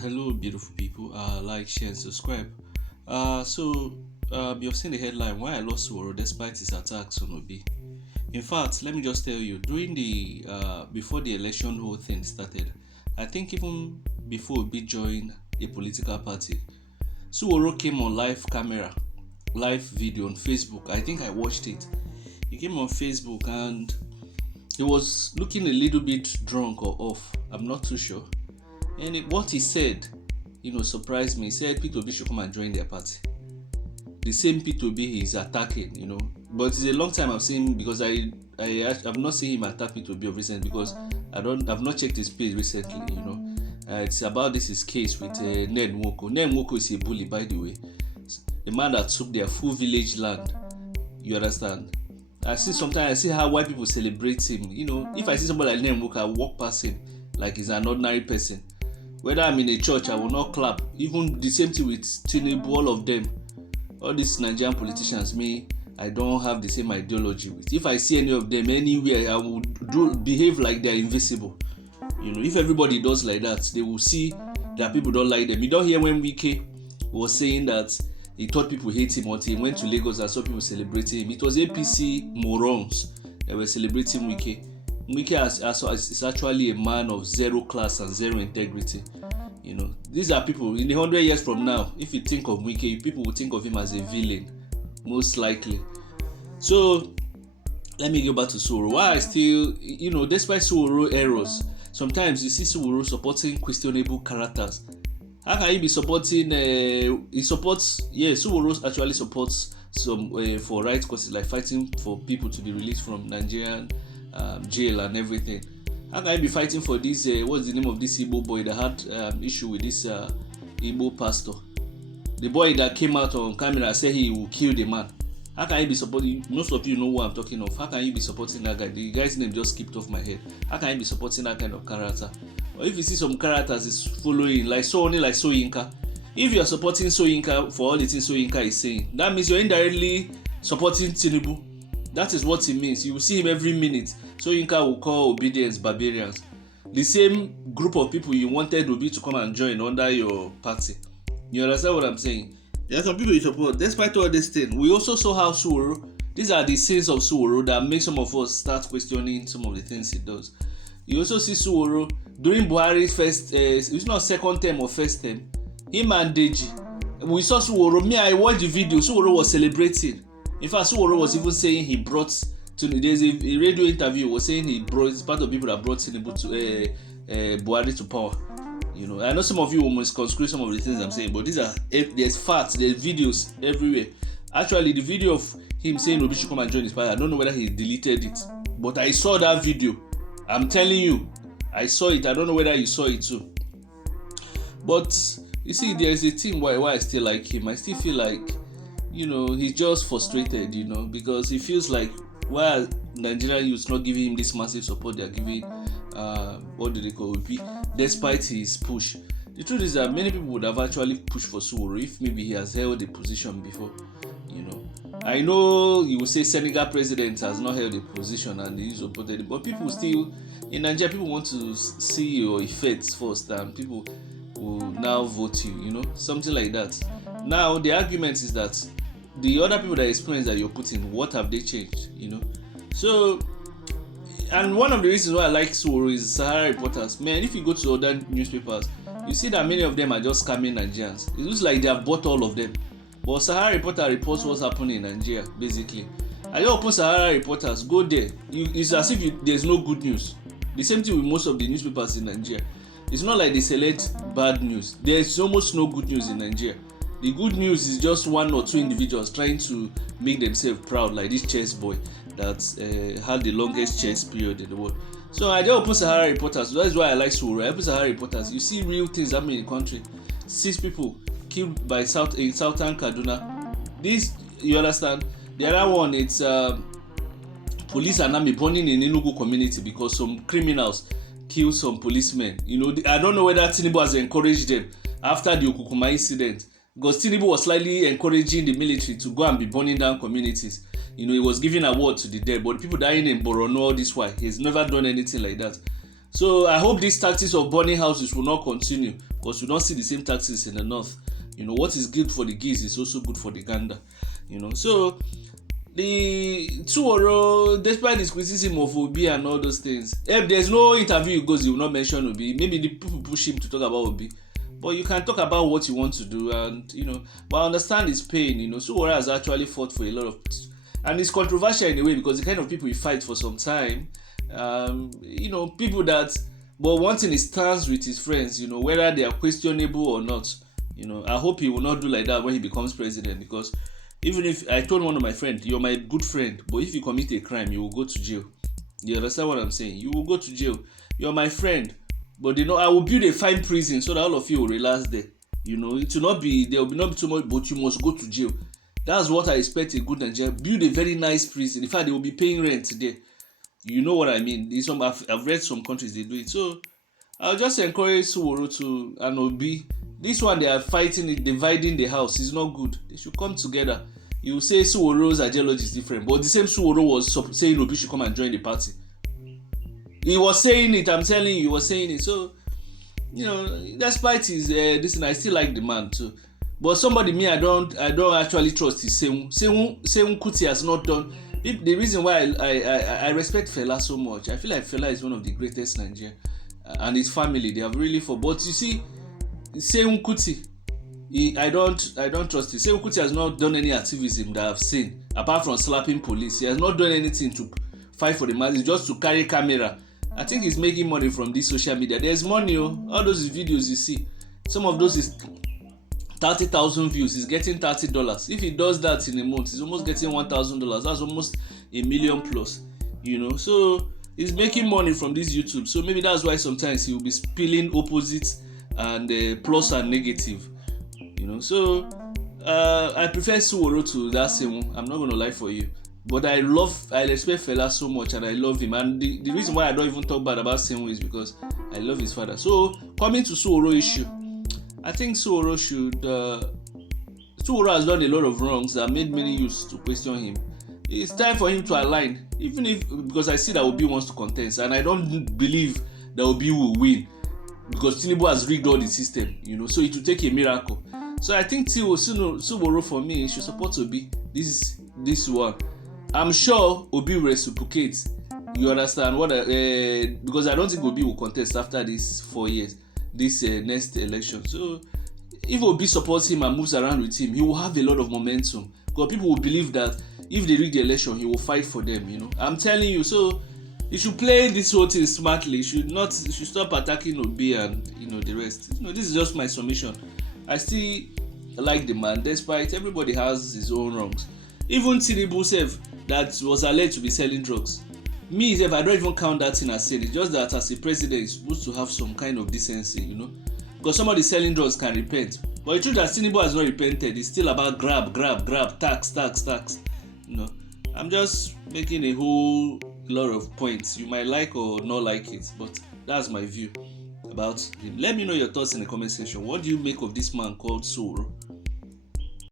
Hello, beautiful people. Like, share, and subscribe. You've seen the headline why I lost Sowore despite his attacks on Obi. In fact, let me just tell you, during the before the election whole thing started, I think even before Obi joined a political party, Sowore came on live camera, live video on Facebook. I think I watched it. He came on Facebook and he was looking a little bit drunk or off. I'm not too sure. And what he said, surprised me. He said P2B should come and join their party. The same P2B he's attacking. But it's a long time I've seen him because I've not seen him attack P2B of recent because I've not checked his page recently. It's about his case with Ned Nwoko. Ned Nwoko is a bully, by the way. The man that took their full village land. You understand? I see how white people celebrate him. If I see somebody like Ned Nwoko, I walk past him like he's an ordinary person. Whether I'm in a church, I will not clap. Even the same thing with Tinubu, all of them. All these Nigerian politicians, I don't have the same ideology with. If I see any of them anywhere, I will behave like they're invisible. If everybody does like that, they will see that people don't like them. You don't hear when Wike was saying that he thought people hate him until he went to Lagos and saw people celebrating him. It was APC morons that were celebrating Wike. Wike is actually a man of zero class and zero integrity. These are people in 100 years from now. If you think of Wike, people will think of him as a villain, most likely. So let me go back to Sowore. Why I still, despite Sowore errors, sometimes you see Sowore supporting questionable characters. How can you be supporting? Sowore actually supports some for right causes like fighting for people to be released from Nigerian jail and everything. How can I be fighting for this? What's the name of this Igbo boy that had issue with this Igbo pastor? The boy that came out on camera and said he will kill the man. How can you be supporting? Most of you know who I'm talking of. How can you be supporting that guy? The guy's name just skipped off my head. How can you be supporting that kind of character? Or if you see some characters is following, like Soyinka. If you are supporting Soyinka for all the things Soyinka is saying, that means you're indirectly supporting Tinubu. That is what it means. You will see him every minute. Soyinka will call obedience barbarians. The same group of people you wanted Obi to come and join under your party. You understand what I'm saying? There are some people you support. Despite all this thing, we also saw how Sowore, these are the sins of Sowore that make some of us start questioning some of the things he does. You also see Sowore during Buhari's first, it's not second term or first term, him and Deji. We saw Sowore. I watched the video. Sowore was celebrating. In fact, Sowore was even saying he brought there's a radio interview was saying it's part of people that brought Tinubu to Buhari to power. I know some of you will misconstrue some of the things I'm saying, but there's facts, there's videos everywhere. Actually, the video of him saying Obi should come and join his party, I don't know whether he deleted it, but I saw that video. I'm telling you, I saw it. I don't know whether you saw it too. But you see, there's a thing why I still like him. I still feel like, he's just frustrated, because he feels like why Nigerian youths not giving him this massive support they're giving what do they call it, despite his push. The truth is that many people would have actually pushed for Sowore if maybe he has held a position before. I know you will say Senegal president has not held a position and he supported it, but people still in Nigeria, people want to see your effects first and people will now vote you, something like that. Now the argument is that the other people that experience that you're putting, what have they changed? So, and one of the reasons why I like Sowore is Sahara reporters. Man, if you go to other newspapers, you see that many of them are just scamming Nigerians. It looks like they have bought all of them. But Sahara reporter reports what's happening in Nigeria, basically. I just open Sahara reporters, go there. It's as if there's no good news. The same thing with most of the newspapers in Nigeria. It's not like they select bad news. There's almost no good news in Nigeria. The good news is just one or two individuals trying to make themselves proud, like this chess boy that had the longest chess period in the world. So I just open Sahara reporters. That's why I like Sowore. I open Sahara reporters. You see real things happening in the country. 6 people killed by in southern Kaduna. This, you understand? The other one, it's police are now burning in Enugu community because some criminals killed some policemen. I don't know whether Tinubu has encouraged them after the Okukuma incident. Because Tinubu was slightly encouraging the military to go and be burning down communities. He was giving award to the dead, but people dying in Borno all this while, he's never done anything like that. So I hope these tactics of burning houses will not continue, because we don't see the same tactics in the north. What is good for the geese is also good for the gander. So the Sowore, despite his criticism of Obi and all those things, if there's no interview he goes, he will not mention Obi. Maybe the people push him to talk about Obi, but you can talk about what you want to do, and but I understand his pain. Sowore has actually fought for a lot of, and it's controversial in a way, because the kind of people he fight for some time, people that, but one thing, he stands with his friends, whether they are questionable or not. I hope he will not do like that when he becomes president, because even if I told one of my friends, you're my good friend, but if you commit a crime, you will go to jail. You understand what I'm saying? You will go to jail. You're my friend, but I will build a fine prison so that all of you will relax there. It will not be, there will not be too much, but you must go to jail. That's what I expect a good Nigerian. Build a very nice prison. In fact, they will be paying rent there. You know what I mean? I've read some countries they do it. So I'll just encourage Sowore to and Obi. This one, they are fighting it, dividing the house. It's not good. They should come together. You say Sowore's ideology is different, but the same Sowore was saying Obi should come and join the party. He was saying it. I'm telling you, he was saying it. So despite his this thing, I still like the man too. But somebody I don't actually trust is Seun Kuti has not done. The reason why I respect Fela so much, I feel like Fela is one of the greatest Nigerian, and his family, they have really fought. But you see, Seun Kuti, I don't trust him. Seun Kuti has not done any activism that I've seen, apart from slapping police. He has not done anything to fight for the masses, just to carry camera. I think he's making money from this social media. There's money, all those videos you see, some of those is 30,000 views. He's getting $30. If he does that in a month, he's almost getting $1,000. That's almost $1 million plus. So he's making money from this YouTube. So maybe that's why sometimes he will be spilling opposites and plus and negative. So I prefer Sowore to that same. I'm not gonna lie for you, but I respect Fela so much, and I love him. And the reason why I don't even talk bad about Sowore is because I love his father. So coming to Sowore issue, I think Sowore has done a lot of wrongs that made many youths to question him. It's time for him to align, because I see that Obi wants to contest, and I don't believe that Obi will win, because Tinubu has rigged all the system, so it will take a miracle. So I think Sowore, for me, should support Obi. This one, I'm sure Obi will reciprocate. You understand what? Because I don't think Obi will contest after these 4 years. This next election. So if Obi supports him and moves around with him, he will have a lot of momentum, because people will believe that if they rig the election, he will fight for them. I'm telling you. So you should play this whole thing smartly. You should stop attacking Obi and the rest. This is just my submission. I still like the man, despite everybody has his own wrongs. Even Tinubu self, that was alleged to be selling drugs. Me, I don't even count that thing as sin. It's just that as a president, you're supposed to have some kind of decency, because somebody selling drugs can repent. But the truth that Tinubu has not repented, it's still about grab, tax. I'm just making a whole lot of points. You might like or not like it, but that's my view about him. Let me know your thoughts in the comment section. What do you make of this man called Sowore?